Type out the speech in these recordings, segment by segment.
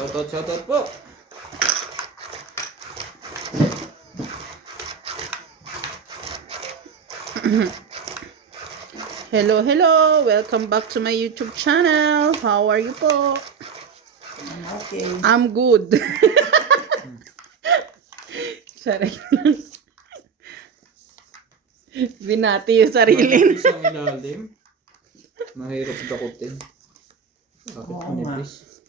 Shoutout po. Hello, hello! Welcome back to my YouTube channel. How are you po? Okay. I'm good. Sorry. Binati yung sarili. Manipis ang ilalim. Mahirap dakutin. Bakit Oo manipis?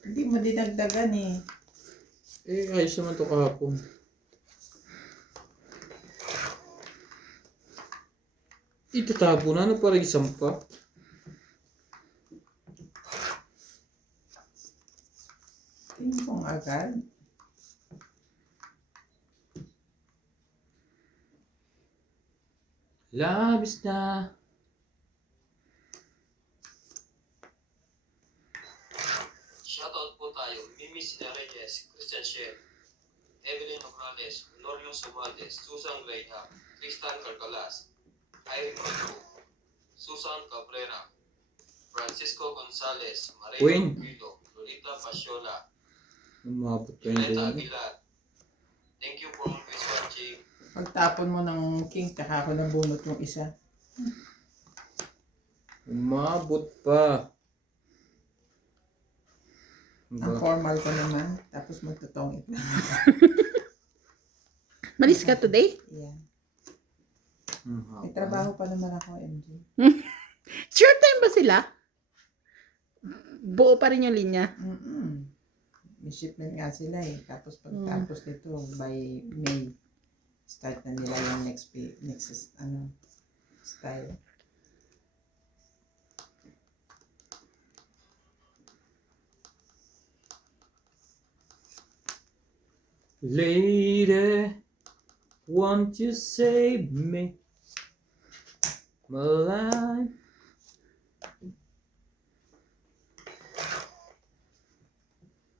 Hindi mo dinagdagan eh. Eh, ayos naman ito kahapon. Itatago na, parang isang pa. Tingin kong agad. Labis na. Shoutout po tayo, Mimi Sinareyes, Christian Sher, Evelyn Ocrales, Norio Sumades, Susan Graham, Tristan Carcalas, Irene Rodrigo, Susan Cabrera, Francisco Gonzalez, Maria Queen. Guido, Lolita Pasiola, Umabot kayo Julieta din. Aguilar. Thank you for always watching. Pagtapon mo ng king, tsaka ako nabunot yung isa. Umabot pa. Ang formal ko naman. Tapos magtutong ito. Malis ka today? Yeah. May trabaho pa naman ako, MJ. Short time ba sila? Buo pa rin yung linya. May shipment nga sila eh. Tapos pagtapos nito, by May, start na nila yung next style. Lady, won't you save me? My life.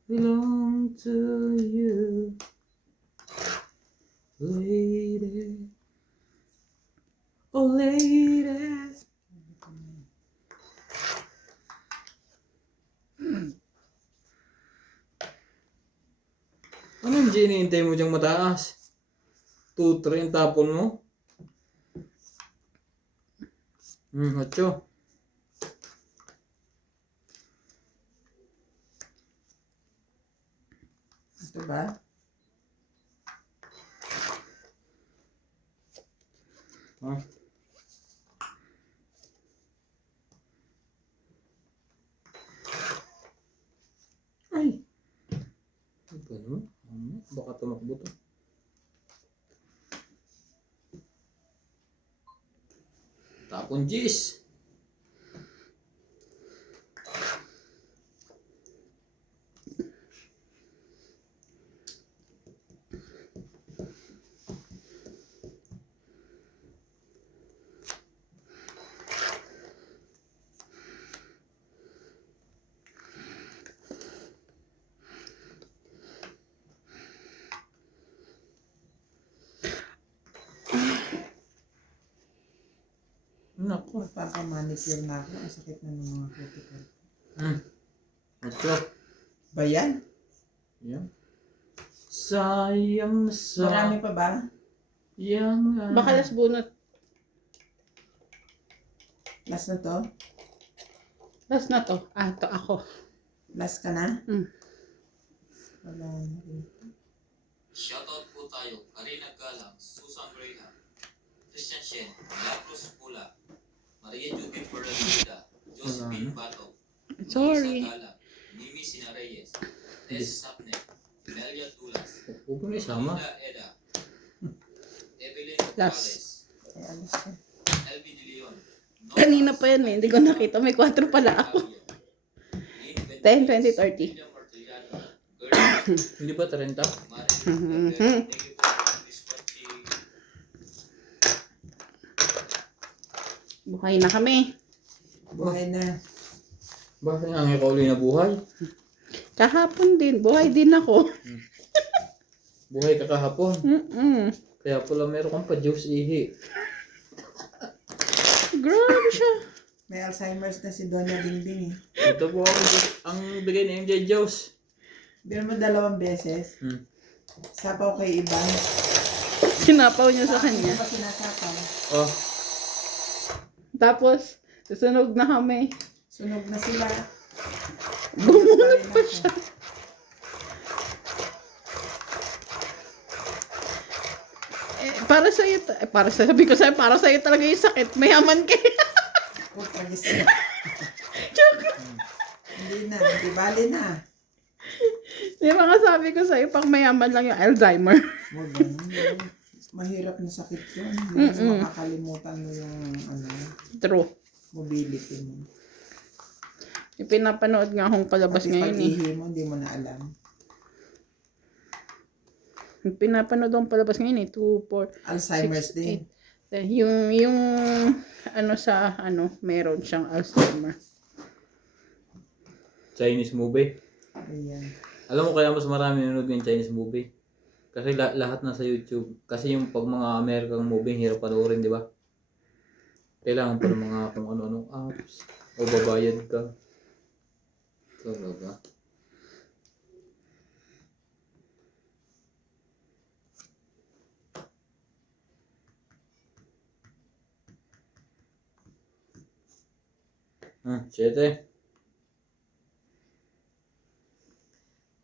Belong to you. Lady. Oh, lady. Anong hinihintay mo diyang mataas? 2-3 ang tapon mo? 8. Ito ba? Ha? Ay! Ano ba naman? Baka tumakbo to. Tapon G's. Naku. Magpapamanicure na ako. Ang sakit na ng mga cuticle. 8. Ba yan? Yan. Sayang na Marami pa ba? sayang. Baka las bunot. Last na to? Last na to. Ah, to ako. Last ka na? Wala na rin. Shoutout po tayo, Karina Galang, Susan Graham, Christian Shen, Lacruz Pula, Maria Judith Bernalida, Josephine Bato, Sorry. Lisa Galang, Mimi Sinareyes, Tess Sapne, Melia Tulas, Huwag mo na isama. Linda Eda, Evelyn Last. Ocrales, Ay, alas ka. LB De Leon, Kanina pa yan eh. Hindi ko nakita. May 4 pala ako. 10, 20, 30. William Martillano, Gerda, Hindi ba 30? Marilyn Rivera. Thank you for always watching. Buhay na kami. Buhay na. Bakit ang ikaw ulit na buhay? Kahapon din. Buhay din ako. Buhay ka kahapon. Kaya pala meron kang pa-juice ihi. Grabe siya. May Alzheimer's na si Donna Bingbing eh. Ito po ang bigay ni MJ Jones. Biro mo 2 beses. Hmm. Sapaw kay Iban. Sinapaw niya sa kanya. Hindi pa sinasapaw. Oh, Tapos, susunog na kami. Sunog na sila. Bumunot pa siya. Para sabi ko sa'yo, para sa'yo talaga yung sakit. Mayaman ka. Oh, pagis na. Joke. Hindi na. Hindi bali na. Di ba nga sabi ko sa'yo, pang mayaman lang yung Alzheimer. Huwag ganun. Mahirap na sakit yun. Hindi mo makakalimutan mo yung True. mobility mo. Yung pinapanood nga akong palabas Pati ngayon eh. pag-ihi mo, hindi mo na alam. Yung pinapanood akong palabas ngayon eh. 2, 4, Alzheimer's 6, din. 8. Yung meron siyang Alzheimer. Chinese movie. Ayan. Alam mo kaya mas marami nanonood ng Chinese movie? Kasi lahat nasa YouTube. Kasi yung pag mga American movie, hirap panoorin, di ba? Kailangan pa ng mga kung ano-anong apps. O babayad ka. Talaga. Ah, 7.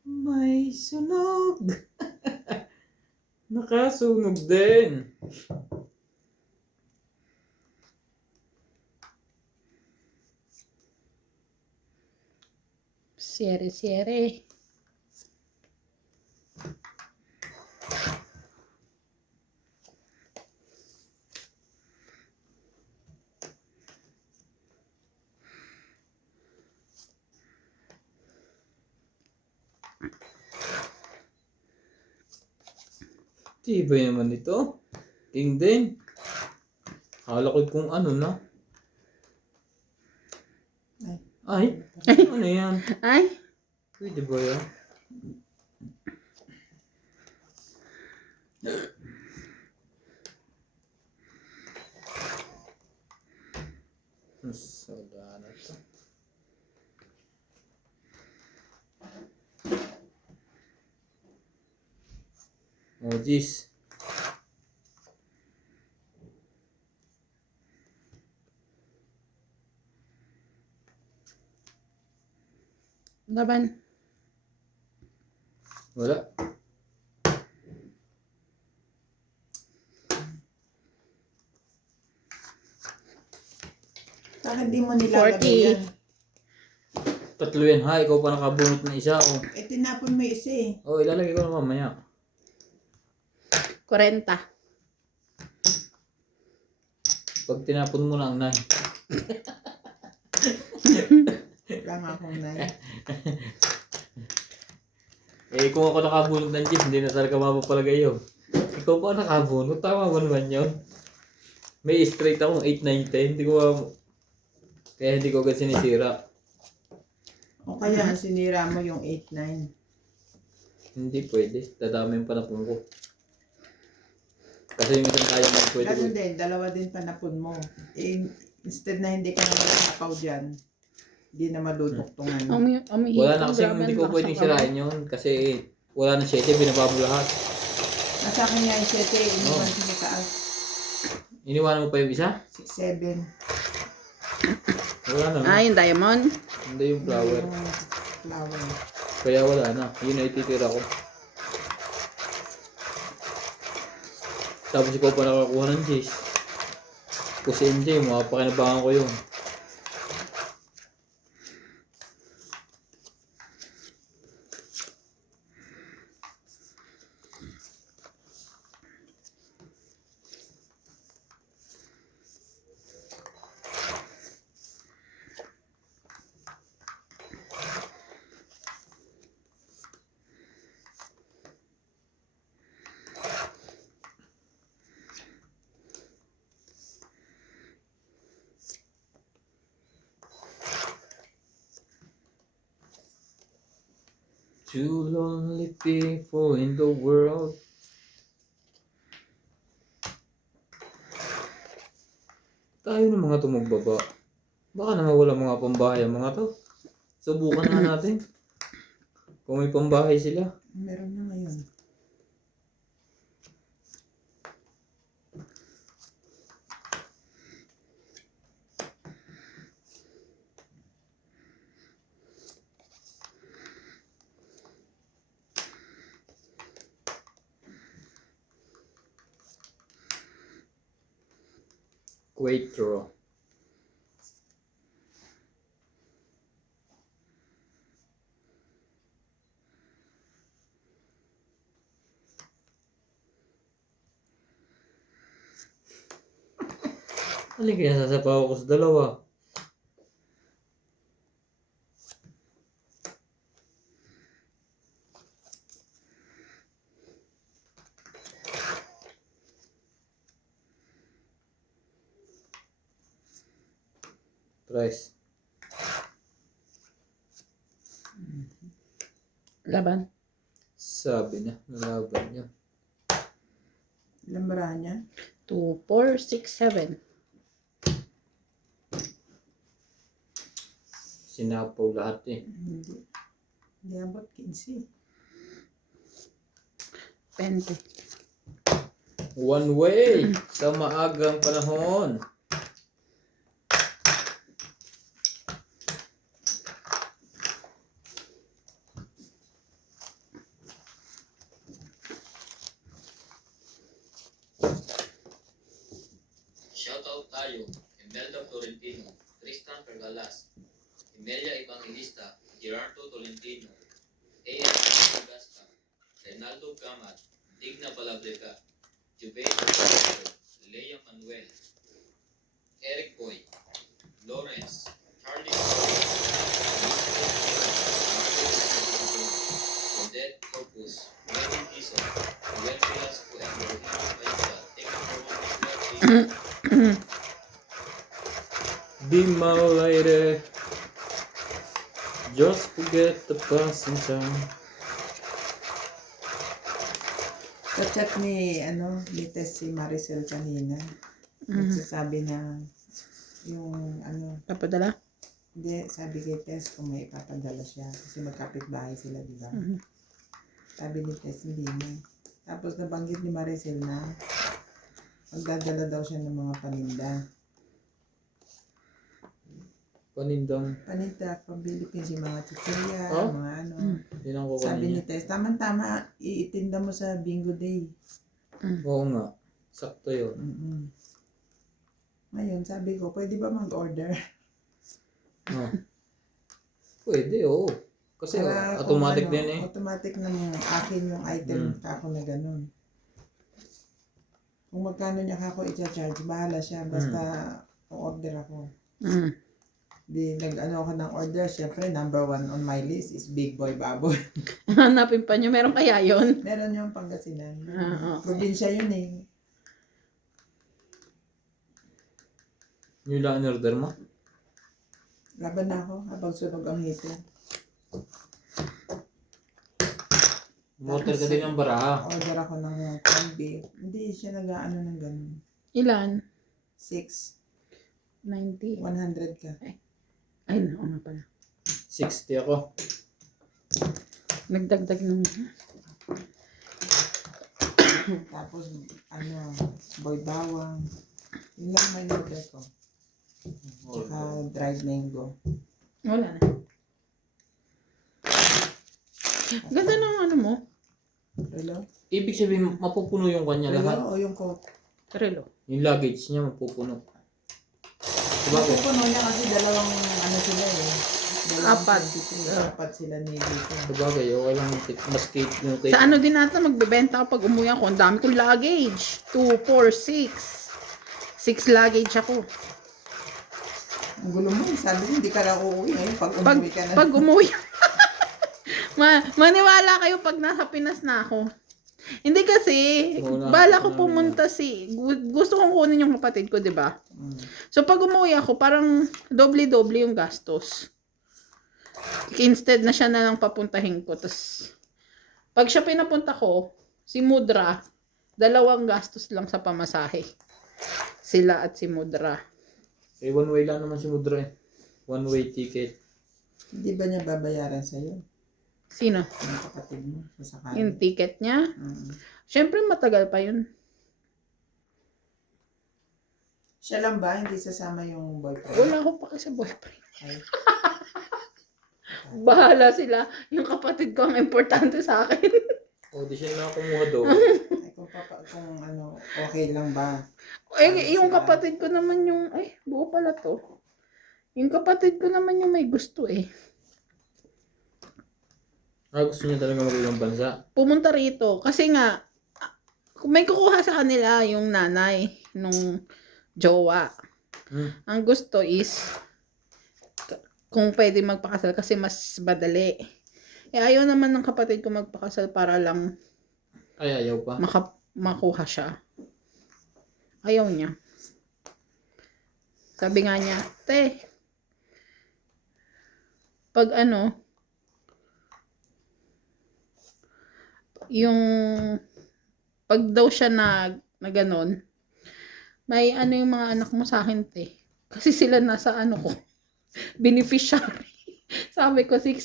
May sunog. Nakasunog din. Sere. Tibay naman ito. King din. Akala ko kung ano na. Ay, ano yan? Ay, Pwede ba yan? Sada na ito. Oh, jeez. laban. Wala. Bakit di mo nilalagay 40. yan? Tatlo yan ha. Ikaw pa nakabunot ng isa. Oh, Eh, tinapon mo yung isa eh. oh ilalagay ko na mamaya. 40. Pag tinapon mo na ang 9. Wala nga akong nai. Eh, kung ako nakabunot ng jeep, hindi na talaga mapapalagay yun. Ikaw pa nakabunot. Tama ba naman yun? May straight akong 8, 9, 10. Hindi ko kaya hindi ko agad sinisira. O kaya sinira mo yung 8, 9. Hindi pwede. Dadami yung panapon ko. Kasi yung isang kaya mo pwede ko. Ganun din, dalawa din panapon mo. Eh, instead na hindi ka na magsapaw dyan, hindi na maduduktungan. Wala na kasi hindi ko pwedeng sirain yun. Kasi wala na 7. Binababo lahat. Nasa akin nga yung 7, iniwan ko sa taas. Iniwanan mo pa yung isa? 7. Wala na. Ah, yung diamond. Hindi yung flower. Yung flower. Kaya wala na. Yun na ititira ko. Tapos ikaw pa nakakuha ng Jace. Kung si MJ, makapakinabangan ko yun. Two lonely people in the world. Tayo ng mga tumugbaba. Baka na mawala mga pambahay ang mga to. Subukan na natin. Kung may pambahay sila. Meron na ngayon. Quattro. Ano kaya sasapaw ko sa dalawa? Price. Laban. Sabi niya, nalaban niya. Ilang barahan niya? 2, 4, 6, 7. Sinapaw lahat eh. Hindi. Hindi abot 15. 20. One way sa maagang panahon. Shoutout tayo, Imelda Florentino, Tristan Pergalas, Emilia Evangelista, Gerardo Tolentino, A.S. Gasca, Renaldo Gamat, Digna Balabreca, Jubei Rodrigo, Lea Manuel, Eric Boy, Lawrence, Charlie Odette Corpus, Wendy Dizon, Gwen Velasco, and Rodrigo Paisa. Thank you for watching. Be my lady. Just forget the passing time. Sa-chat ni, ni Tess si Maricel kanina. Nagsasabi na yung, Papadala? hindi, sabi kay Tess kung may ipapadala siya. Kasi magkapit-bahay sila, di ba? Sabi ni Tess, hindi na. Tapos nabanggit ni Maricel na magdadala daw siya ng mga paninda. Panindang. Paninda, pambili si mga chichirya, Oh? mga ano. Yun ko Sabi ni kanina. Tess, tama-tama, iitinda mo sa Bingo Day. Oo nga. Sakto yun. Ngayon, sabi ko, pwede ba mag-order? Oh. Pwede, oo. Kasi Para automatic kung din eh. Automatic ng akin yung item kako na ganun. Kung magkano niya kako i-charge, bahala siya. Basta order ako. Di nag-ano ako ng order, syempre number 1 on my list is Big Boy Baboy. Hanapin pa nyo. Meron kaya yon? Meron yung Pangasinan. Oo. Probinsya yun eh. Yung lang in-order mo? Laban na ako habang sunog ang heater. Motor ka din ng baraha. Order ako ng corned beef. Hindi siya nag-ano ng ganun. Ilan? 6, 90. 100 ka. Ay, oo nga pala. 60 ako. Nagdagdag ng... Tapos, boy bawang. Yun lang may order ko. Tsaka dried mango. Wala na. Ganda ng ano mo. Relo? Ibig sabihin, mapupuno yung kanya lahat. Relo o yung coat? Relo. Yung luggage niya mapupuno. Diba ko? Pupuno niya kasi dalawang sila eh. Dalawang Apat. 22. Apat sila ni dito. Sabagay, okay lang mas cake yung cake. Sa ano din natin, magbebenta ako pag umuwi ako. Ang dami kong luggage. 2, 4, 6. 6 luggage ako. Ang gulo mo, sabi mo hindi ka na uuwi ngayon pag umuwi ka na. Pag umuwi. Maniwala kayo pag nasa Pinas na ako. Hindi kasi, Wala. bala ko pumunta gusto kong kunin yung kapatid ko, di ba? So pag umuwi ako, parang doble-doble yung gastos. Instead na siya na lang papuntahin ko. Tapos, pag siya pinapunta ko, si Mudra, 2 gastos lang sa pamasahe. Sila at si Mudra. Eh, one way lang naman si Mudra eh. One-way ticket. Hindi ba niya babayaran sa'yo? Sino? Yung kapatid mo? Sa sakali? Yung ticket niya? Siyempre matagal pa yun. Siya lang ba? Hindi sasama yung boyfriend? Wala ko pa kasi boyfriend. Ay. Bahala sila. Yung kapatid ko ang importante sa akin. O, di siya na kumuha doon. Ay, kung ano, okay lang ba? Yung kapatid ko naman yung, buo pala to. Yung kapatid ko naman yung may gusto eh. Gusto niya talaga mag-ibang bansa. Pumunta rito. Kasi nga, may kukuha sa kanila yung nanay nung jowa. Ang gusto is, kung pwede magpakasal kasi mas madali. Ayaw naman ng kapatid ko magpakasal para lang Ay, ayaw pa. makuha siya. Ayaw niya. Sabi nga niya, te, pag yung pag daw siya na ganon, may yung mga anak mo sa akin, te. Kasi sila nasa ko, beneficiary. Sabi ko, si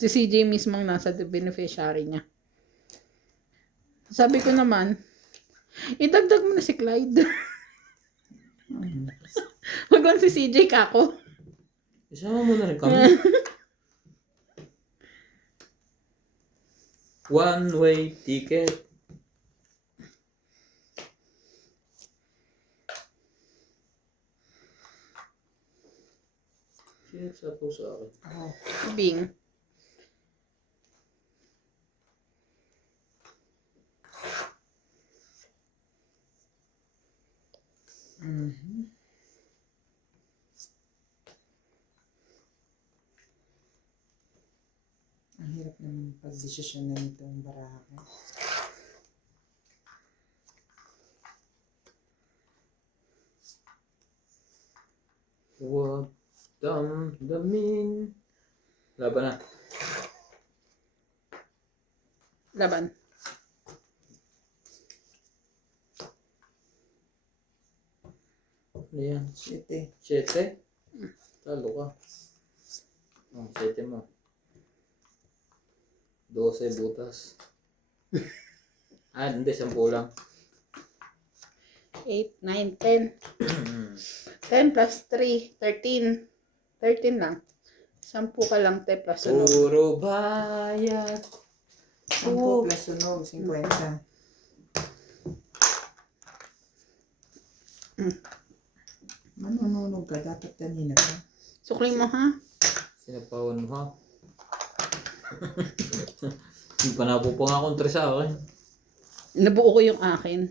CJ mismo ang nasa beneficiary niya. Sabi ko naman, idagdag mo na si Clyde. Wag lang si CJ kako. Isama mo na rin kami. One-way ticket. Shit, sa puso ako. Bing. Ang hirap naman pag-desisyon na nito ang baraha ko. Huwag damdamin. Laban na. Laban. Ano yan? 7. 7? Talo ka. Oh, 7 mo. 12 butas. Hindi, 10 lang. 8, 9, 10. 10 plus 3, 13. 13 lang. 10 ka lang, te, plus sunod. Puro bayat. 10 plus sunog, 50. Manununog ka, dapat kanina pa. Sukli mo, ha? Sinapawan mo ha. Hindi pa napupang akong 3 sa akin. Nabuo ko yung akin.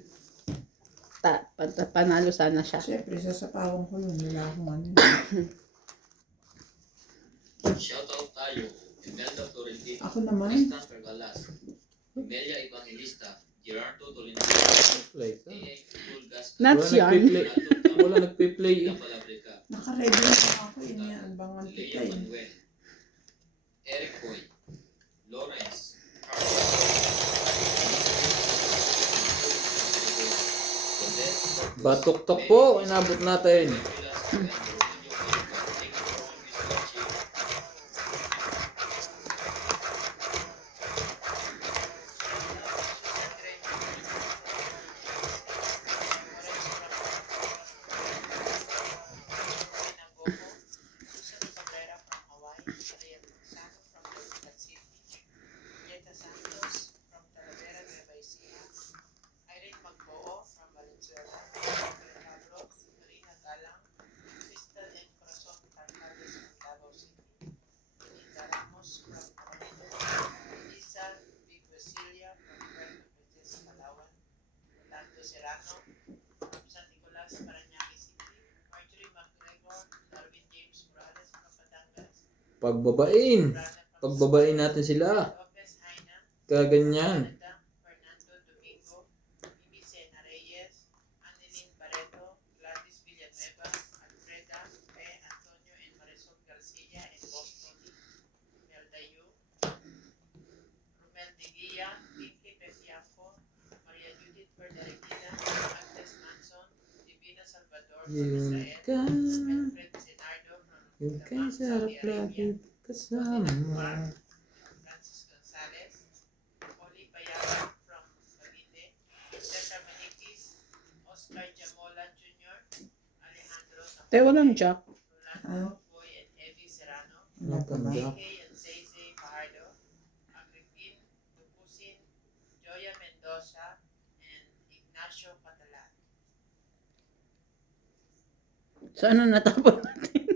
Panalo sana siya. Siyempre, sasapawan ko yun. Wala akong ano. Shoutout tayo. Imelda Florentino. Ako naman. Tristan Pergalas. Imelia Evangelista. Gerardo Tolentino. Like, A.A. Fulgas. Nuts yan. Wala nagpe-play eh. Palabrica. Naka-ready na ako. Inianbangan kita Lea eh. Manuel. Eric Boy. Lawrence. Batok-tok po, inabot natin. Serrano, San Nicolas, Parañaque City, Marjorie McGregor, Darwin James Morales, Papatangas, Pagbabain natin sila. Lopez Haina, Kaganyan. Fernando Domingo, Vicena Reyes, Annelyn Barreto, Gladys Villanueva, Alfreda, P. Antonio and Marisol Garcia en Boston, Melda Yu, Romel de Guia, Pinky Pefiaco, Maria Judith Ferderiquina, Agnes Manson, Divina Salvador from Yun Israel, ka. Alfred Yung kay sarap lagi kasama. Francis Gonzalez, Oli Payaga from Cavite, Cesar Maniquis, Oscar Jamola Jr., Alejandro Zamora, walang Jack. Ah. Rolando Boy and Evie Serrano, Wala pa ba? Jack. Kay and Zayzay Fajardo, Agripin Dupusin, Joya Mendoza, and Ignacio Catalan. So ano natapon natin?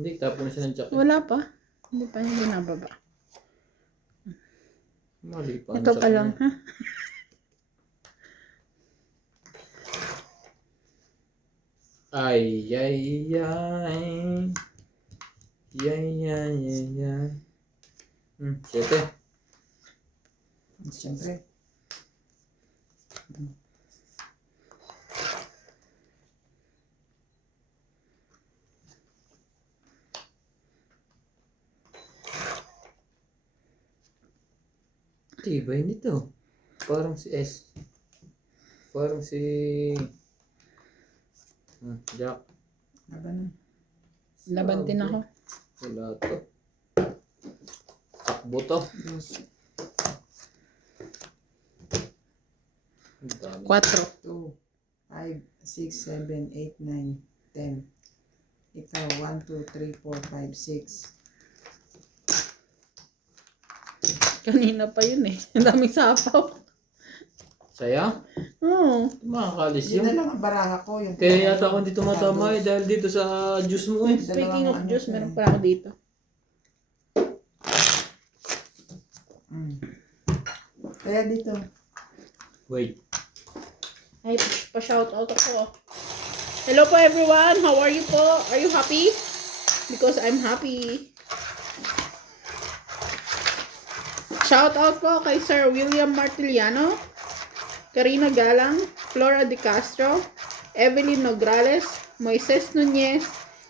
Hindi, tapon na siya ng Jack. Wala pa. Hindi pa niya binababa. Mali pa. Ito pa lang, ha? Ay, ay, ay. Yay, yay, yay, yay. 7. Siyempre. Tibay nito. Parang si S. Parang si... Jack. Laban na. Laban din ako. Wala to. Takbo to. Dos. Ang dami. 4. 2, 5, 6, 7, 8, 9, 10. Ikaw, 1, 2, 3, 4, 5, 6. Kanina pa yun eh. Ang daming sapaw. Saya? Oo. Makakalis Yun na yun. lang ang baraha ko. Yung Kaya yata ako hindi tumatama eh dahil dito sa juice mo eh. Speaking of Dalawang juice, ano meron siya pa ako dito. Kaya dito. Wait. Ay, pa-shout out ako. Hello po everyone. How are you po? Are you happy? Because I'm happy. Shout out po kay Sir William Martiliano, Karina Galang, Flora De Castro, Evelyn Nograles, Moises Nunez,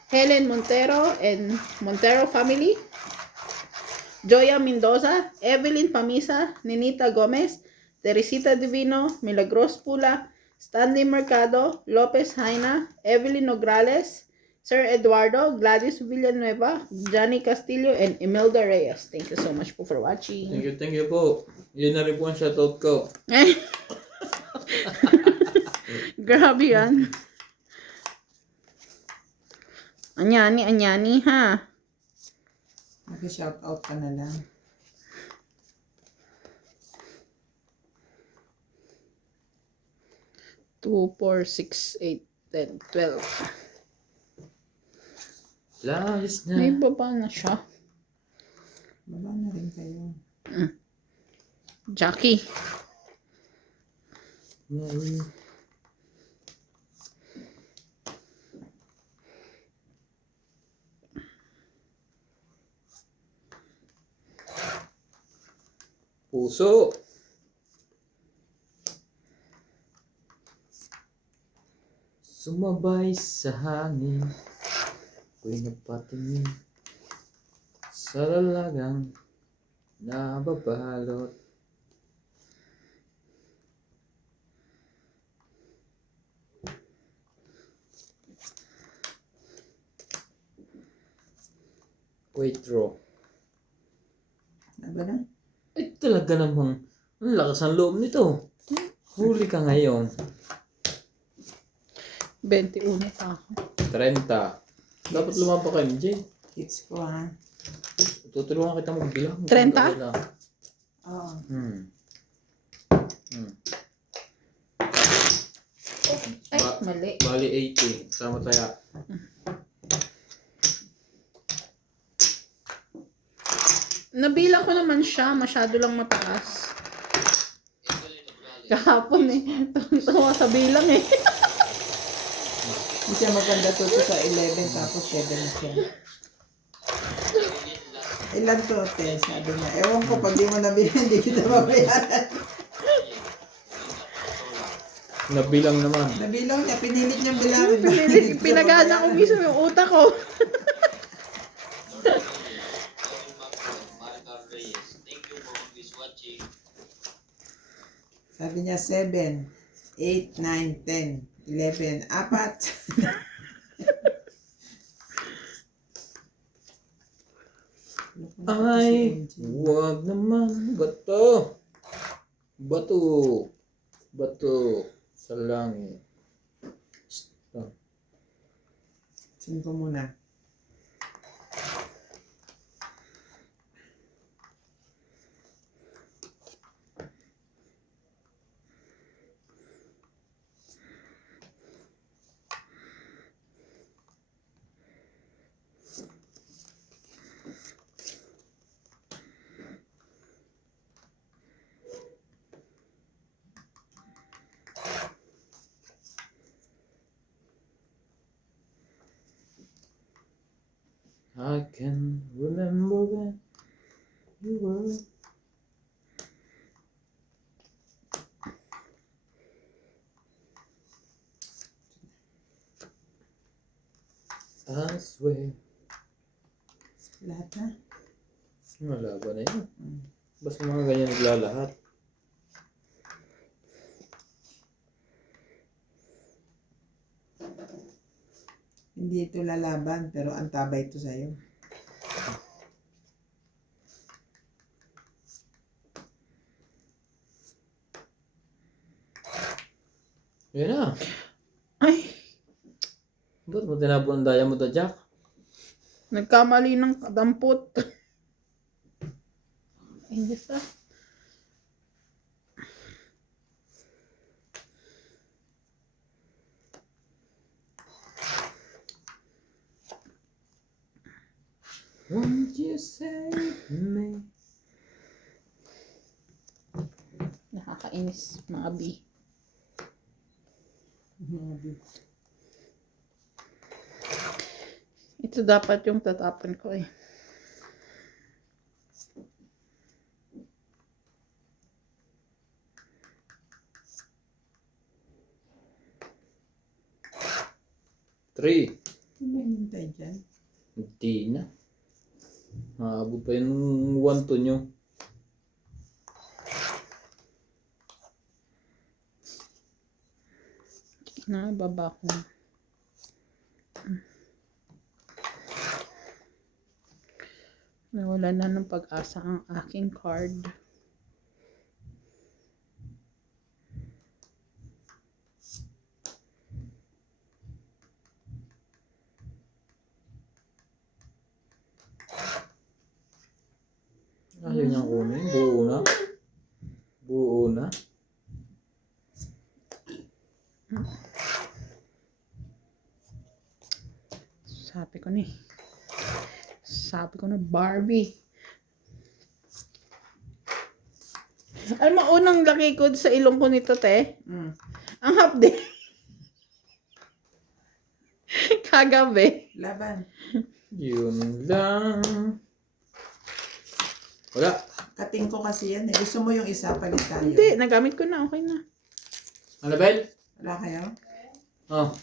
Helen Montero and Montero family, Joya Mendoza, Evelyn Pamisa, Ninita Gomez, Teresita Divino, Milagros Pula, Stanley Mercado, Lopez Haina, Evelyn Nograles, Sir Eduardo, Gladys Villanueva, Johnny Castillo, and Imelda Reyes. Thank you so much po for watching. Thank you po. Yun na rin po ang shoutout ko. Grabe yan. Anyani, ha? Mag-shoutout ka na lang. Two, 4, 6, 8, 10, 12. Labis na. May baba na siya. Baba na rin kayo. Jackie. Ngayon. Puso. Sumabay sa hangin. Ako'y napatingin sa lalagang nababalot. Wait, draw. Laban na. Ay, talaga namang ang lakas ng loob nito. Huli ka ngayon. 21 pa ako. 30. Dapat lumampa ka, MJ. Hits ko ha. Tutulungan kita magbilang. 30? Oo. Ay, mali. Bali 80. Sama tayo. Nabilang ko naman siya. Masyado lang mataas. Kahapon eh. Tuwa sa bilang eh. Hindi siya maganda to sa 11 tapos 7 na siya. Ilan to, te? Sabi niya. Ewan ko, pag di mo nabili, hindi kita mabayaran. Nabilang naman. Nabilang niya, pinilit niyang bilangin. Pinagana ko mismo yung utak ko. Maricar Reyes. Thank you for always watching. Sabi niya 7, 8, 9, 10, 11, 4. Ay, wag naman. Bato. Bato. Bato. Sa langit. Stop. 5 muna. I can remember when you were. I swear. Lahat na. Malaban na yun. Basta mga ganyan naglalahat. Hindi ito lalaban, pero ang tabay ito sa'yo. Yan na. Ay, Ba't mo tinapon ang daya mo to, Jack? nagkamali ng dampot. Hindi sa. Won't you save me? Nakakainis, mga bi. Ito dapat yung tatapon ko eh. Three. Ano ba hinintay dyan? Hindi na. Maabot pa yung 1 to nyo. Na, baba ko. Nawala na ng pag-asa ang aking card. Ayaw niyang kunin. Buo na. Buo na. Sabi ko na Barbie. Alam mo, unang laki ko sa ilong ko nito, te. Ang hapde. Kagabi. Laban. Yun lang. Wala. Kating ko kasi yan eh. Gusto mo yung isa, palit tayo. Hindi, nagamit ko na. Okay na. Annabelle? Wala kayo? Oh.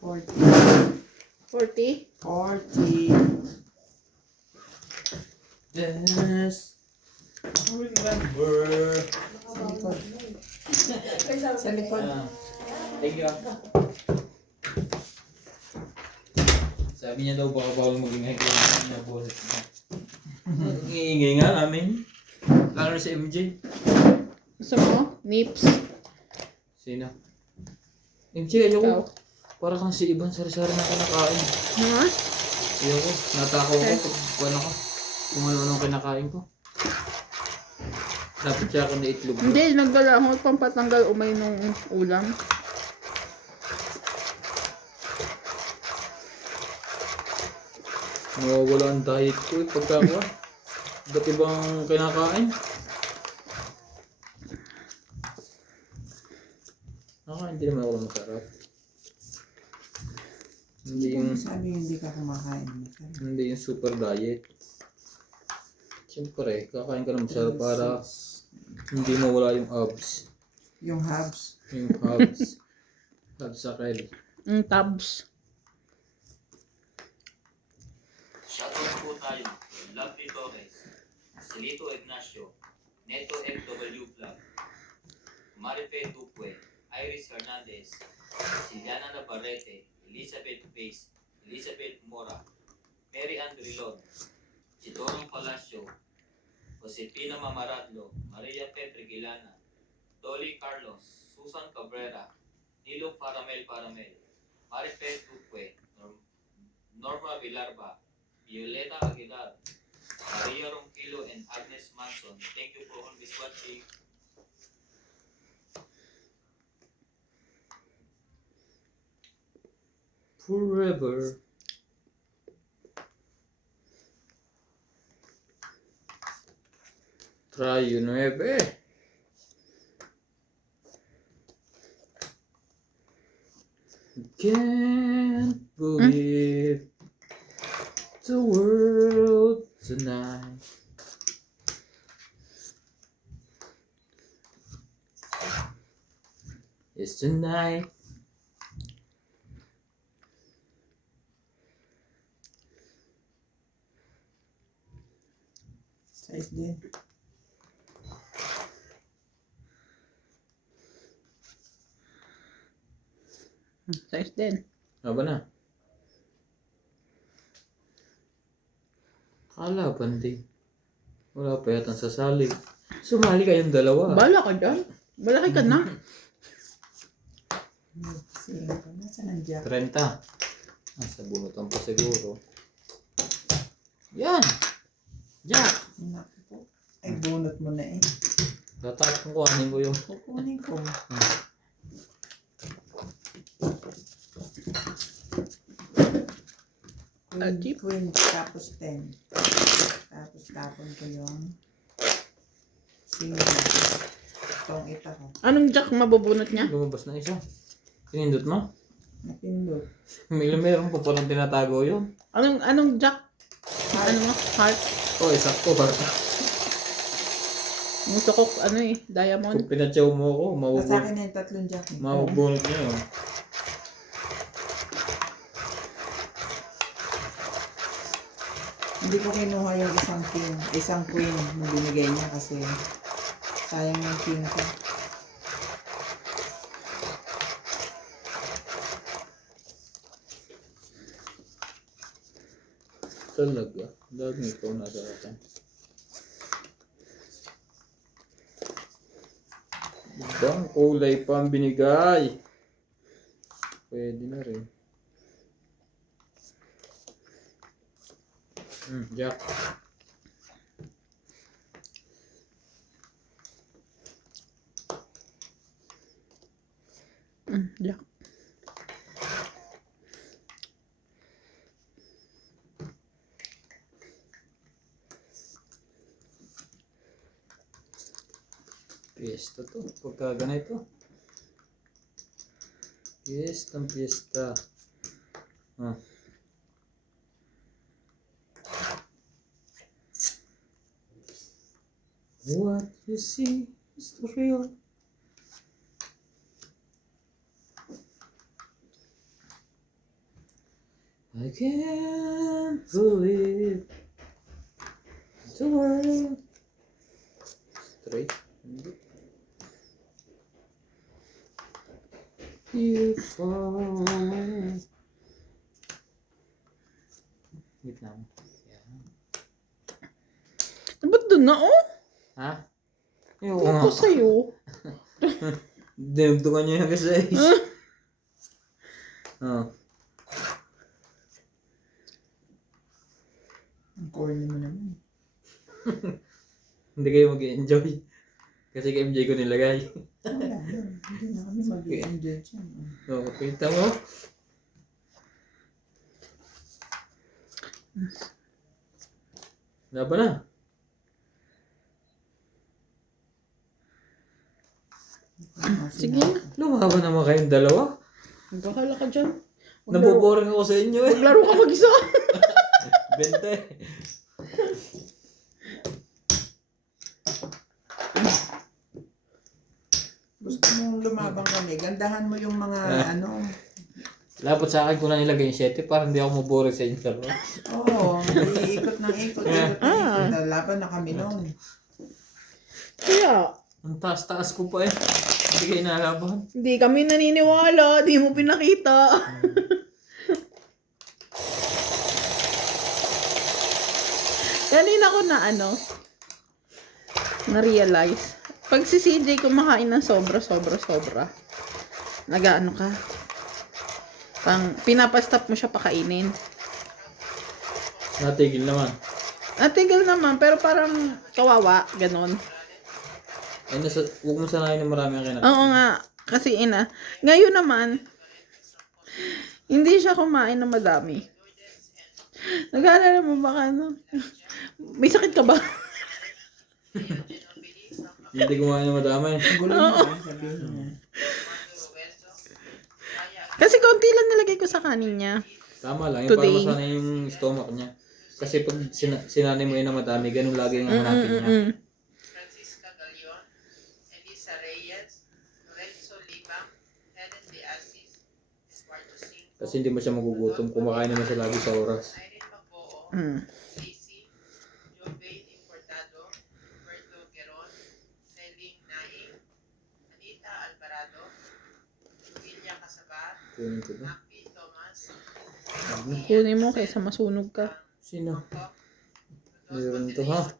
40. 40? 40. Just remember. Sa likod. Sa likod. Thank you. Sabi niya daw baka bawal mag-ingay ko na boses niya. Iingay nga namin. Lalo na si MJ. Gusto mo? Nips. Sino? MJ, ayoko. Ikaw. Para kang si Iban sari-sari na kinakain. Ha? Ayoko. Natakaw ko kung ano ko. Kung ano-anong kinakain ko. Dapat siya ako na itlog. Hindi, nagdala ako pampatanggal umay nung ulam. Nawawala ang diet ko pagkakawa. Ba't ibang kinakain? Hindi naman ako masarap. Hindi yung Sabi hindi ka kumakain. hindi yung super diet. Siyempre, kakain ka ng masarap para hindi mawala yung abs. Yung hubs. Yung abs. Abs sa kel. Tabs. Shoutout po tayo. Lovely Torres, Celito Ignacio, Neto FW Vlog, Marife Duque, Iris Hernandez, Siliana Navarrete, Elizabeth Pace, Elizabeth Mora, Mary Ann Drilon, Chidoro Palacio, Josepina Mamaradlo, Maria Petre Gilana, Dolly Carlos, Susan Cabrera, Nilo Paramel, Maripet Duque, Norma Villarba, Violeta Aguilar, Maria Ronquillo, and Agnes Manson. Thank you for always watching. Forever. Try 9. Can't believe the world tonight. It's tonight. Size din. Size din. Aba na. Kalaban din. Wala pa yatang sasali. Sumali kayong dalawa. Bala ka dyan. Malaki ka na. Kasi, nasa nandiyan? 30. Nasa bunutan pa siguro. Yan! Jack! Naku po. Ay, bunot mo na eh. Tatapong ko, anin ko yung... Kukunin ko. Ajip. Queen, tapos 10. Tapos tapon ko yung single. Itong ita ko. Anong jack mabubunot niya? Lumabas na isa. Pinindot mo? Napindot. Meron pa palang tinatago yun. Anong jack? Ano mo? Heart? Oh, isakto ba? Gusto ko, diamond. Kung pinatsaw mo ako, Sa akin na yung tatlong jack. mabubunot niya yun. Hindi ko kinuha yung isang queen na binigay niya kasi sayang yung king ko. Talaga. Lagi ikaw na sa akin. Ibang kulay pa ang binigay. Pwede na rin. Jack. Jack. Piyesta to. Pagka ganito. Piyesta. Ah. What you see is the real. I can't believe the world. Straight. You fall away. Wait lang. Ba't doon na, oh? Ha? Yung Ito sa'yo. dinugtungan niya yung kasi. Oh. Ang corny mo naman. Hindi kayo mag-enjoy. Kasi kay MJ ko nilagay. Wala yun. Hindi na kami mag-enjoy dyan. So, kita mo. Laban na. Sige na. Lumaban naman kayong dalawa. Magkakala ka dyan. Naboboring ako sa inyo eh. Maglaro ka mag-isa. 20. Gusto mong lumabang kami. Gandahan mo yung mga ano. Lapot sa akin ko na nilagay yung 7 para hindi ako maboring sa inyo dalawa. Oo. Iikot ng ikot. Laban na kami noon. Kaya, Ang taas-taas ko pa eh. Hindi kayo nalaban. hindi kami naniniwala. Di mo pinakita. Kanina ko na na-realize. Pag si CJ kumakain ng sobra, nag-ano ka, pinapastop mo siya pakainin. Natigil naman. Natigil naman, pero parang kawawa, ganon. Ay, huwag mo sanayin na marami ang kinakain. Oo nga, kasi ngayon naman, hindi siya kumain ng madami. Nag-aalala mo baka may sakit ka ba? Hindi kumain na madami. Gulo naman, sabihin niya. Kasi konti lang nilagay ko sa kanin niya. Tama lang, yung para Today. masanay yung stomach niya. Kasi pag sinanay mo yun na madami, ganun lagi ang hanapin niya. Francisca Galion, Elisa Reyes, Lorenzo Libang, Helen De Asis, Eduardo Cinco, Kasi hindi mo siya magugutom, kumakain naman siya lagi sa oras. Irene Maboo, Mm. Stacy, Jovain Importado, Roberto Queron, Celine Naing, Anita Alvarado, Julia Casabar, Kunin ko ba? Happy Thomas, Kunin mo kaysa masunog ka. Sino? Meron to ha.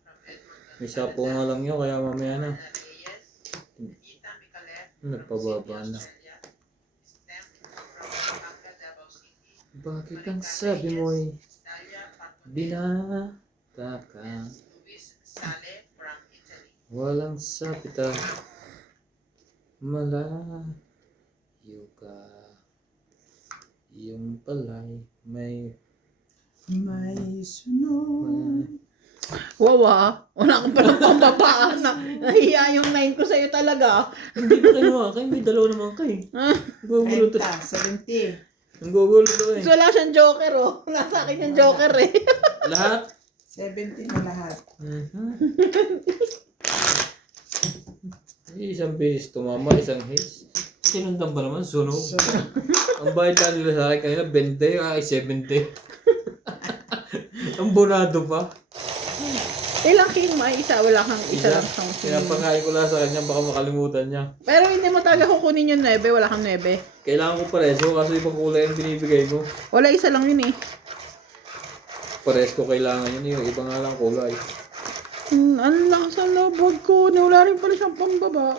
May sapo nga lang yun, kaya mamaya na. Reyes, Anita Micalet, Nagpababa na. Stem from Pampanga, Davao City, Bakit ang sabi mo'y Dalia Pampanga, binata ka? Luis Sale from Italy. Walang sapita. Malayo ka. Yung palay may May sunod. Wawa, wala akong palang pambabaan na. Nahiya yung 9 ko sa'yo talaga. Hindi ba kayo kayo? May dalawa naman kayo. Gugulo to. 70. Ang gugulo to eh. So, wala siyang joker, oh. Nasa akin yung joker, eh. Lahat. 70 na lahat. Isang beses tumama, isang hits. Sinundan ba naman? Sunog. So, Ang bayad lang nila sa akin kanina, 20, ay 70. Ang bonado pa. Ilang king mo? Ay, isa. Wala kang isa lang siyang king. Pinapakain ko lang sa kanya, baka makalimutan niya. Pero hindi mo talaga kukunin yung 9. Wala kang 9. Kailangan ko pareso, kaso ibang kulay ang binibigay mo. Wala, isa lang yun, eh. Pares ko kailangan yun, yung iba nga lang kulay. Ang lakas ang labag ko. Wala rin pala siyang pambaba.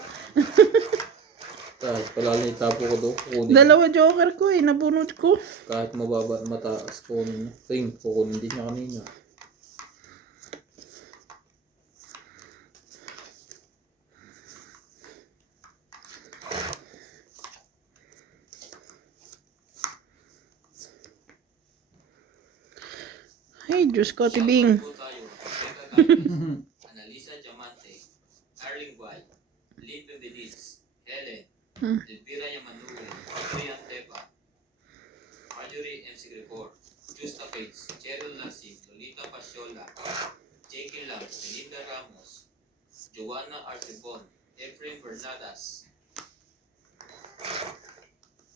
Tapos palalo itapo ko doon, kukunin. Dalawa joker ko, eh. Nabunot ko. Kahit mababa at mataas, kukunin niya. Ring, kukunin din niya kanina. Ay, Diyos ko, tibing. Po tayo. Becca Gomez, Analisa Diamante, Arling Guay, Lipe Beniz, Helen, Elvira Yamanue, Adrian Tepa, Marjorie M. Sigrepor, Justa Page, Cheryl Lassie, Lolita Pasiola, J.K. Lam, Belinda Ramos, Joanna Arcebon, Efrain Bernadas,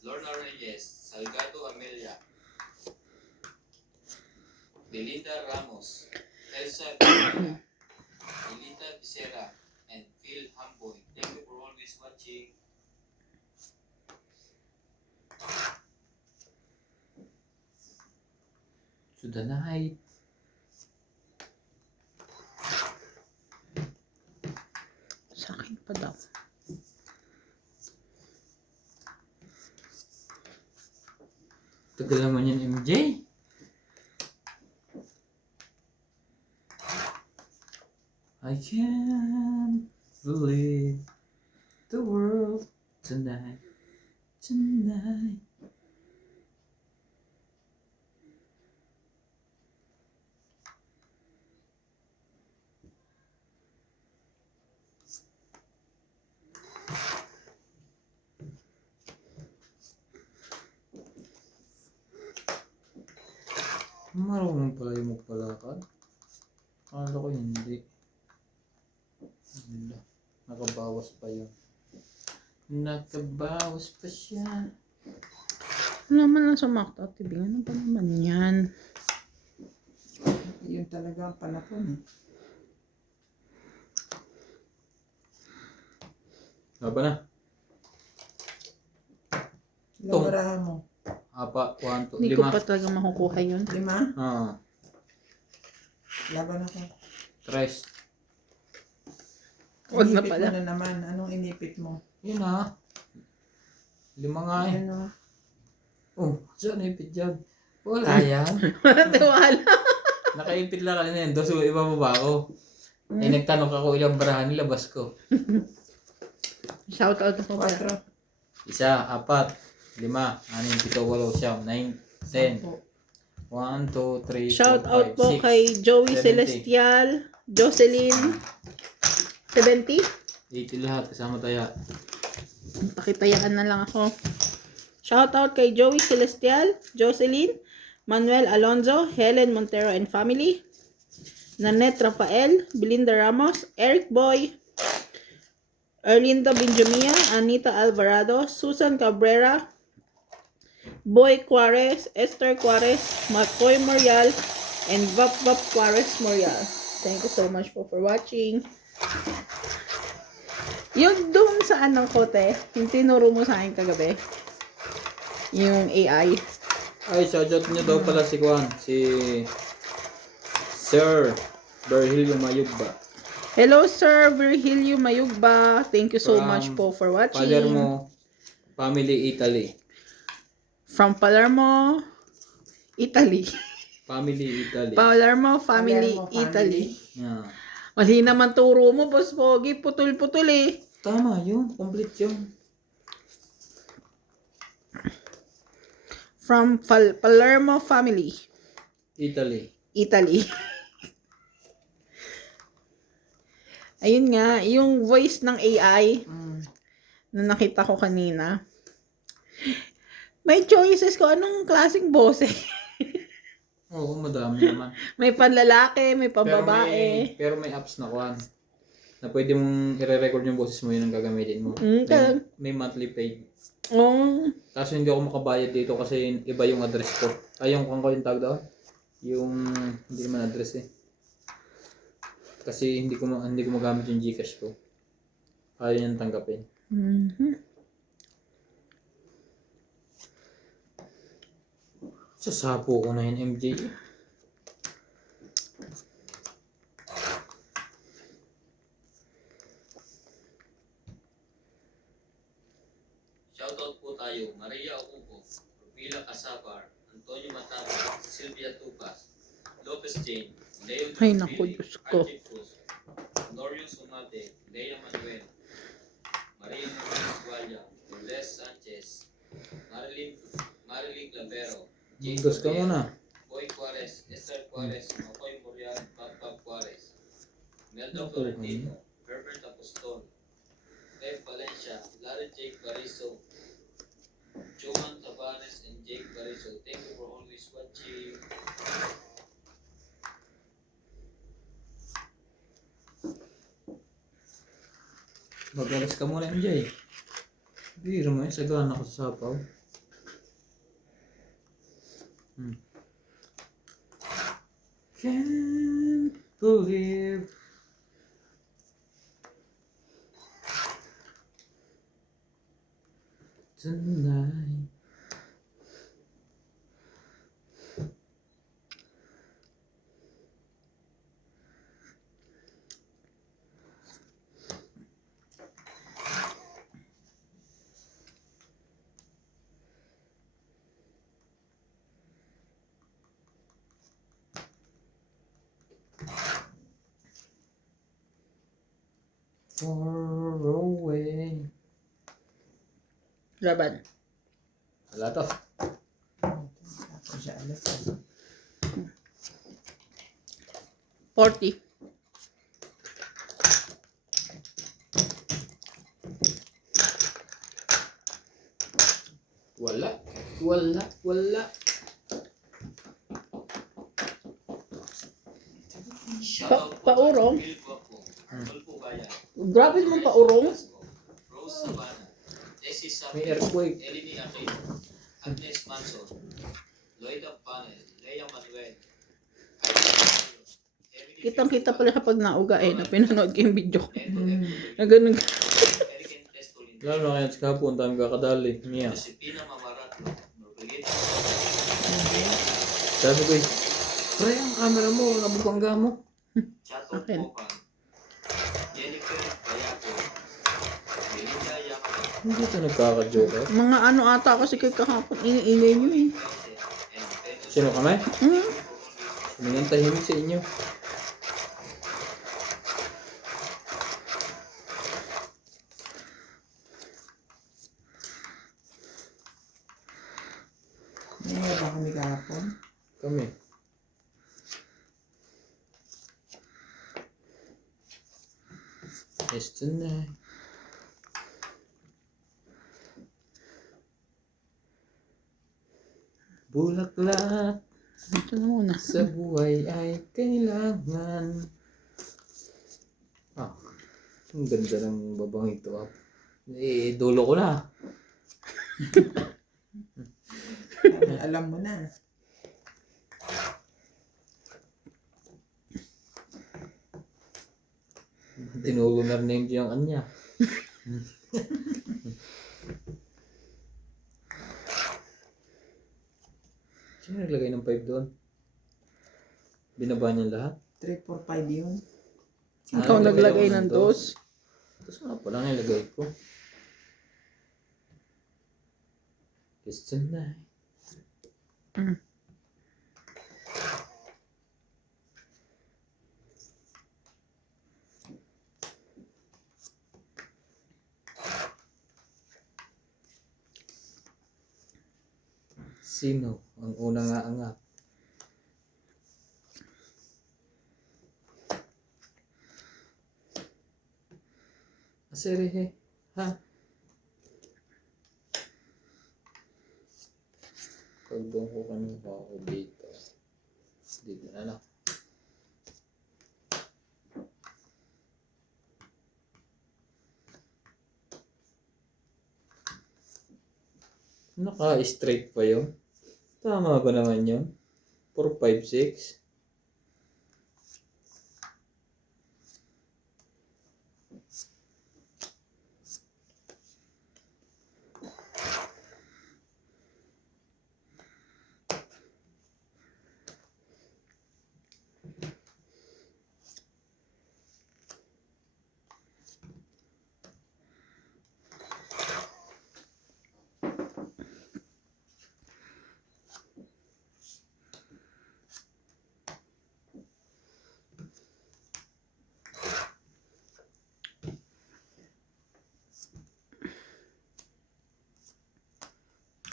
Lorna Reyes, Salgado Amelia, Belinda Ramos, Elsa Villa, Elita Becerra, and Phil Hamboy. Thank you for always watching. So the night. Sa akin pa daw. Tagal naman yan, MJ. I can't believe the world tonight. Tonight. Marunong pala yung magpalakad. Akala ko hindi. Wala. Nakabawas pa yun. Nakabawas pa siya. Ano naman lang sumakta, tibing. Ano ba naman yan? yun talaga ang panahon eh. Haba na. Ilang barahan mo? Apa, 1, 2, Hindi ko 5. pa talaga makukuha yun. 5? Ah. Laban ako. Tres. Wag na Inipit pala. mo na naman. Anong inipit mo? Yun ha. 5 nga eh. Ano? Oh, saan ipit dyan? Wala yan. Walang tiwala. Nakaipit lang kanina yun. Dos, iba mo ba ako? Eh, nagtanong ako ilang barahan, nilabas ko. Shout out ako. 4. 1, 4, 5, 6, 7, 8, 9, 10. 1, 2, 3, 4, 5, 6. Shout out po kay Joey 70. Celestial, Jocelyn 70. 80 lahat, kasama tayo. Pakitayaan na lang ako. Shout out kay Joey Celestial, Jocelyn, Manuel Alonzo, Helen Montero and family, Nanette Rafael, Belinda Ramos, Eric Boy, Erlinda Benjamia, Anita Alvarado, Susan Cabrera, Boy Juarez, Esther Juarez, McCoy Morial, and Vap Juarez Morial. Thank you so much for watching. Yung doon sa anong kote, yung tinuro mo sa akin kagabi, yung AI. Ay, shoutout niyo daw pala si Juan, si Sir Virgilio Mayugba. Hello Sir Virgilio Mayugba. Thank you so From much po for watching. Palermo, Family Italy. From Palermo, Italy. Family Italy. Palermo Family, Palermo Italy. Yeah. Mali naman turo mo, Boss Pogi. Putol-putol eh. Tama yun, complete yun. From Palermo Family, Italy. Italy. Ayun nga, yung voice ng AI na nakita ko kanina. May choices ko. Anong klaseng boses? Oo, madami naman. May panlalaki, may Pero pambabae. may apps na Juan. Na pwede mong i-record yung boses mo, yun ang gagamitin mo. May monthly paid. Oh, Kaso hindi ako makabayad dito kasi iba yung address ko. Ay, yung kung ko yung tawag daw. Yung, hindi naman address eh. Kasi hindi ko magamit yung Gcash ko. Ayaw niyang tanggapin. Sasapo ko na yun, MJ. Shoutout po tayo, Maria Ocampo, Rubila Casabar, Antonio Mataba, Sylvia Tupas, Lopez Jane, Leo Ay, naku, Jubili, Diyos ko. Archie Cruz, Norio Sumate, Lea Manuel, Maria Núñez Guaya, Lourdes Sanchez, Marilyn Clavero, Jane Dos ka Gabriel, muna. Boy Juarez, Esther Juarez, Makoy Morial, Pagpag Juarez, Meldo Naku, Florentino, Herbert Apostol, Dave Valencia, Larry Jake Bariso, Joan Tavares and Jake Bariso. Thank you for always watching. Magalas ka muna, MJ. Biro mo yun, sagana ako sa sapaw. Can't believe tonight. Far away. Laban. Wala to. Ako siya alas. 40. Wala. Shoutout po paurong? tayo, Bill Guapo, Tulpo Bayan, Grabe naman paurong. Rose Sabana, Jessie May Sapi, earthquake. Eleni Aquino, Agnes Manson, Loida Panel, Lea Manuel, Emily Kitang-kita Figueroa, pala siya pag nauga eh, na pinanood ko yung video ko. Neto Evelyn, Na ganun. Eric Testolin, Lalo na kaya sa kahapon, dami kakadali. Mia. Josepina Mamaratlo, Norbelita, Sabi ko eh, Try ang camera mo, nabubangga mo. Chato Akin. Popan, Jennifer Bayato, Belinda Yamato, Hindi ito nagkaka-joke. Mga ano ata kasi kay kahapon, iniingay nyo eh. and Venus. Sino kami? Hmm? Minang tahimik sa inyo. Ngayon ba kami kahapon? Kami. It's tonight. Bulaklak Ito na muna. sa buhay ay kailangan. Ah, ang ganda ng babang ito. Ah. Eh, dulo ko na. Alam mo na. Tinulo na rin yung kanya. Sino naglagay ng 5 doon? Binaba niya lahat? 3, 4, 5 yun. Ikaw naglagay ng dos. Tapos nga pala nilagay ko. It's tonight. Mm. Sino ang unang aangat? Aserehe, ha? Pagdong ko kanina ako dito. Dito na lang. Naka-straight pa yun. Tama ba naman yun? 4, 5, 6.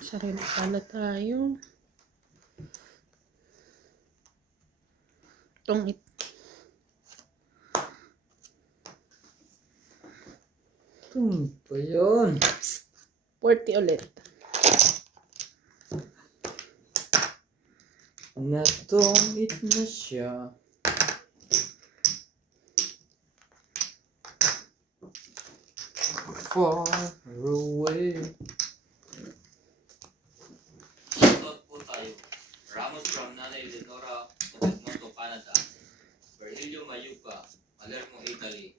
Sarili pala tayo. Itong it. Pa yun. 40 ulit. Natongit na siya. Far away. Shoutout po tayo. Ramos from Nanay Lenora, Toronto, Canada. Virgilio Mayuca, Palermo, Italy.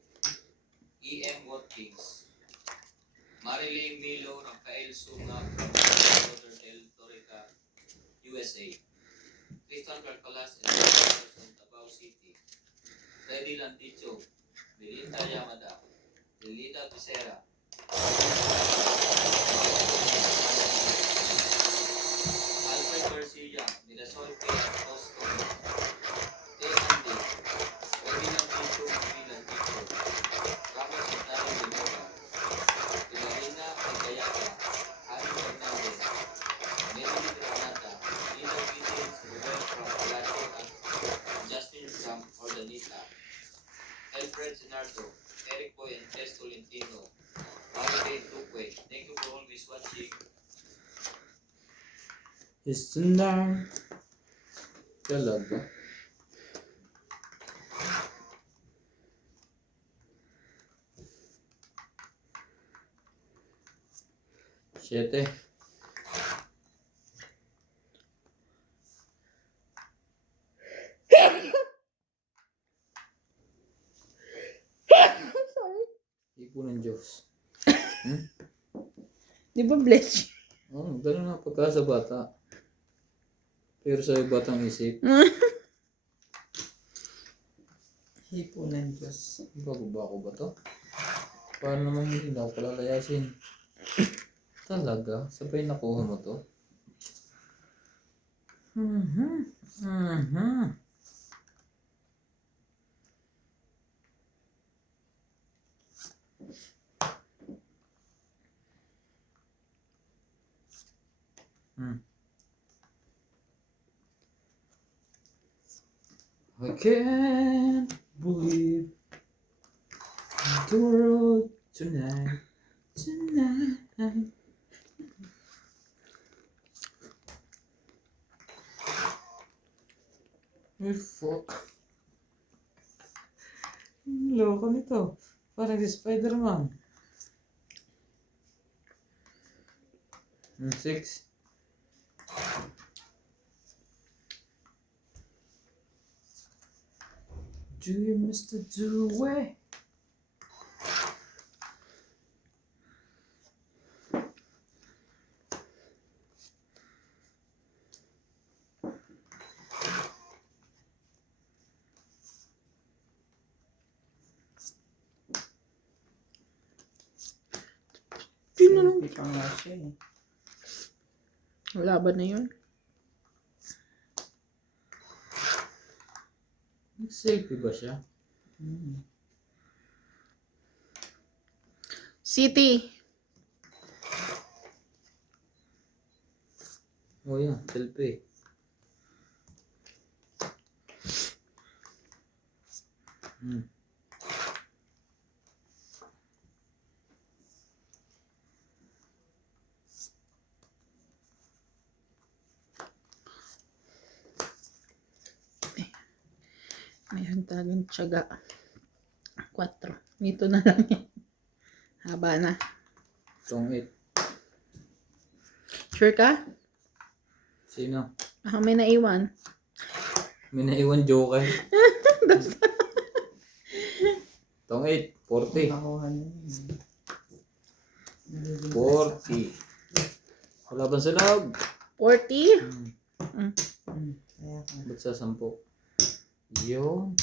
E.M. Watkins. Marilyn Milo, Rafael Sunga from Fort Lauderdale, Torreca, USA. Tristan Carcalas and from Davao City. Freddy Landicho, Belinda Yamada, Lilita Becerra, Alfred Garcia, Mirasol K. Boston, Andy, Freddy Landicho, Marie Landicho, Ramos Santana Lenora, Pilarina Agayata, Ani Fernandez, Melody Granada, Nina Gittins, Ruben from Palacio, and Justin from Ordanita, Alfred Senardo, Eric Boy and Tess Tolentino, Marilyn Duque. Thank you for always watching. It's tonight. Talaga. Siyete. Sorry. Ipo ng Diyos. Di ba bless you? Oh, ganun nga pagka sa bata. Pero sa batang isip. Hipo ng Diyos. Bago ba to? Paano naman hindi na ako palalayasin? Talaga? Sabay nakuha mo to? Mhm. Mhm. Hmm. I can't believe the world tonight. Ay, fuck. Loko nito. Parang si Spider-Man. 6. Do you miss the do-away? Selfie pa nga siya eh. Wala ba na yun? Nag-selfie ba siya? City. Oh yan, selfie. Hmm. Mayroon talagang tiyaga. 4. Dito na lang yan. Haba na. Tong 8. Sure ka? Sino? Baka may naiwan. May naiwan joker. Tong 8. 40. Nakuha niya yun. 40. Wala ba sa loob? 40? Hmm. Kaya ka. Ba't sa 10? Yun.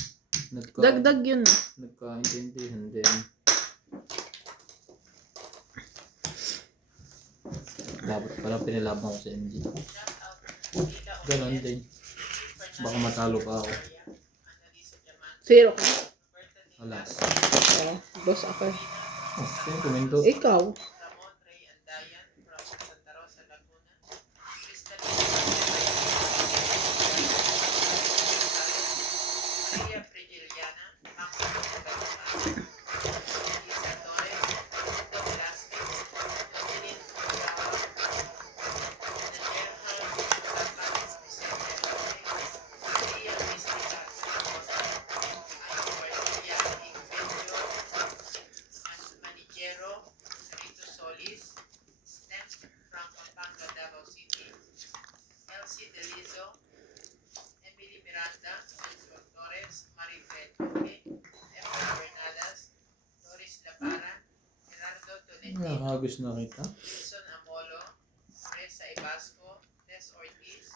Dagdag yun. Nagkaintindihan din. Dapat pala pinalaban ko sa MG. Ganon din. Baka matalo pa ako. 0 ka. Alas. Oh, boss ako. Oh, sino komento? Ikaw. Ramon Ray Andayan from Santa Rosa, Laguna. Crystal Maria Frigiliana, Maximo Catalan, Isa Torres, Tito Velasquez, Jocelyn Fugao, Nanerhal Zapan, Vicente Lopez, Maria Mystica Zamora, Ana Garcia Igbenio, Manigero, Rito Solis, Stem from Pampanga, Davao City, Elsie Delizo, Emily Miranda, Pedro Torres, Marifred Duque, Efra Bernadas, Doris Labara, Gerardo Tolentino, Nakakagos na kita. Wilson Amolo, Teresa Ibasco, Tess Ortiz,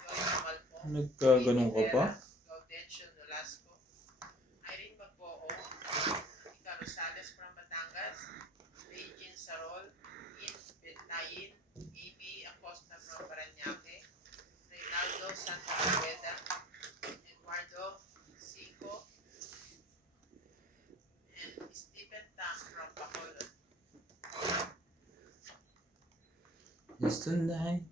Joyce Malpong, Nagkaganon ka pa? Gaudencio Nolasco, Irene Magboo, Ika Rosales from Batangas, Regine Sarol, In Bentayin, Amy Acosta from Parañaque, Reynaldo Santa Rueda, Eduardo Sico, and Stephen Tam from Bacolod. It's tonight.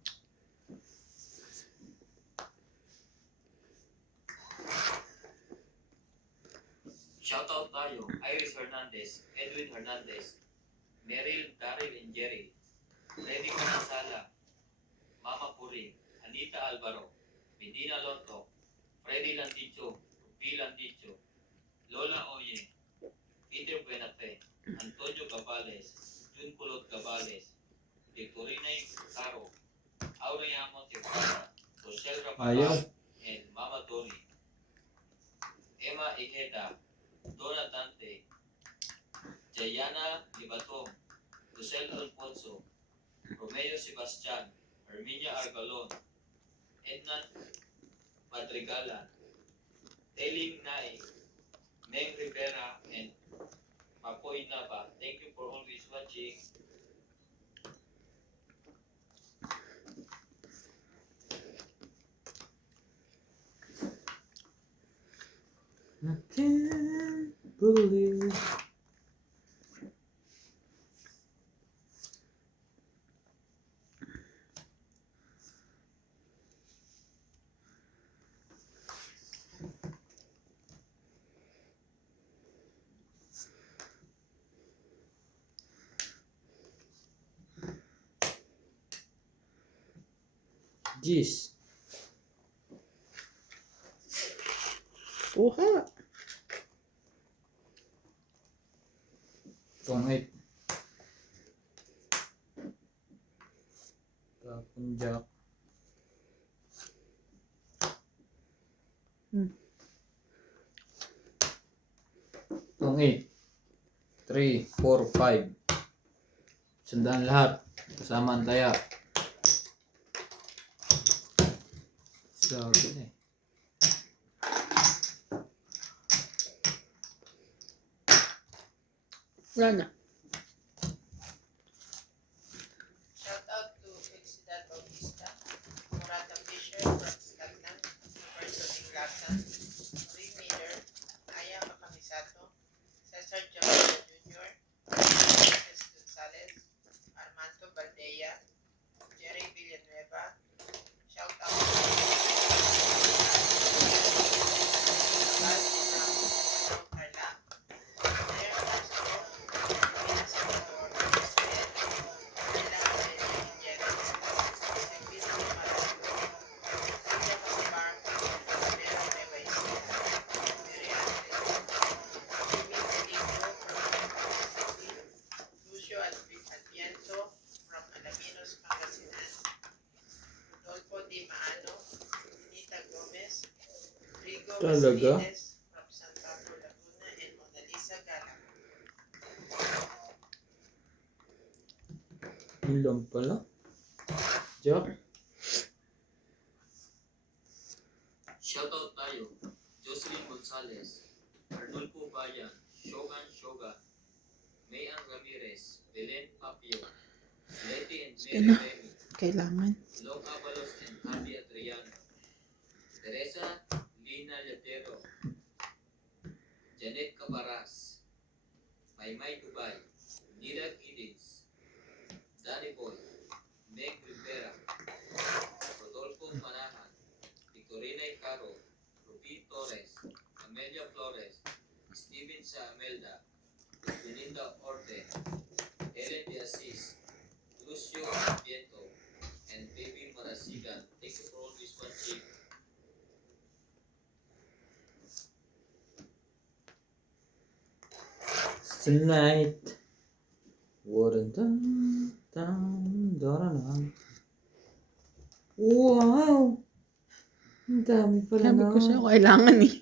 Shoutout tayo, Iris Hernandez, Edwin Hernandez, Meryl, Daryl and Jerry, Remy Manasala, Mama Puri, Anita Alvaro, Medina Lonto, Freddy Landicho, Rupi Landicho, Lola Oye, Peter Buenate, Antonio Gabales, Jun Kulot Gabales, Victorina Caro, Aureliano Tepara, Rochelle Ayaw. Rapacal, and Mama Tori, Emma Ejeda, Donna Dante, Jayana Libatong, Lucel Alfonso, Romeo Sebastian, Herminia Argalon, Ednan Madrigala, Teling Nay, Rivera, and Mapoy Nava. Thank you for always watching. I can't believe. Jeez. Kuha. Tongit. Tapon jack. Tongit. 3, 4, 5. Sandaan lahat. Kasama ang taya. Sabi na eh. Wala na. Shout out to Felicidad Bautista, Murata Fisher from Stagnan, Person Inglasan, Ring Miller, Aya Macamisato, Cesar Jamal Jr., Francis Gonzalez, Armando Baldea, Jerry Villanueva. Shout out to Carla, Claire Castro, Mina Salvador, Israel, Carla Arceli Villegas, Silvina Marado, Julia Gaspar, Vera Nueva Ecija, Miriam Jimmy Felico from Quezon City, Lucio Adviento from Alaminos, Pangasinan, Rodolfo Di Maano, Nita Gomez, Rigo Talaga? Vasilides from San Pablo, Laguna, and Mona Lisa Galang. Ilang pala. Jack. Shoutout tayo. Jocelyn Gonzalez, Arnulfo Bayan, Shogun, Mayan Ramirez, Belen Papio, Leti and Mary Sige na. Remy, Kailangan. Long Avalos and Andy Adriano, Teresa Lina Latero, Janet Cabaras, Maymay Dubai, Nira Giddins, Danny Boy, Meg Rivera, Rodolfo Manahan, Victorina Icaro, Ruby Torres, Amelia Flores, Steven Saamelda, Belinda Orte, Helen De Assis, Lucio Vieto, and Baby Marasigan. Thank you for always watching. Tonight. Wouldn't down. Wow! Ang dami pala Sabi na. ko sa'yo, kailangan eh.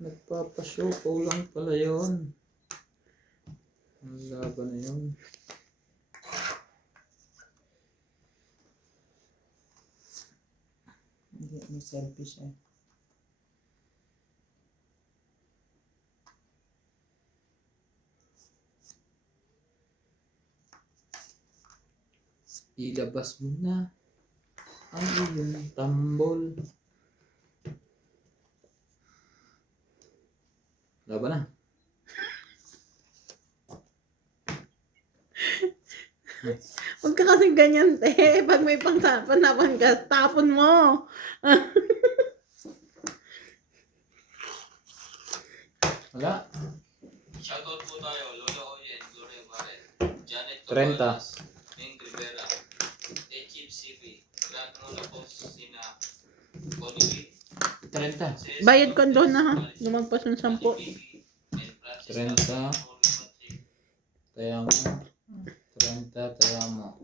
Nagpapashow ko lang pala yun. Ang laban na yun. Hindi, may selfie siya. Ilabas mo na ang iyong tambol. Laban na. Huwag ka kasi ganyan, te. Pag may panapan ka, tapon mo. Wala. Shoutout po tayo, Lolo Oyen, Gloria Barret, Janet 30. Cabanas, Ming Rivera, Echip CV, Grand Rola po sina Connolly, 30. Bayad kondo na ha. Lumagpas ng 10. 30. Kaya mo. 30, kaya mo.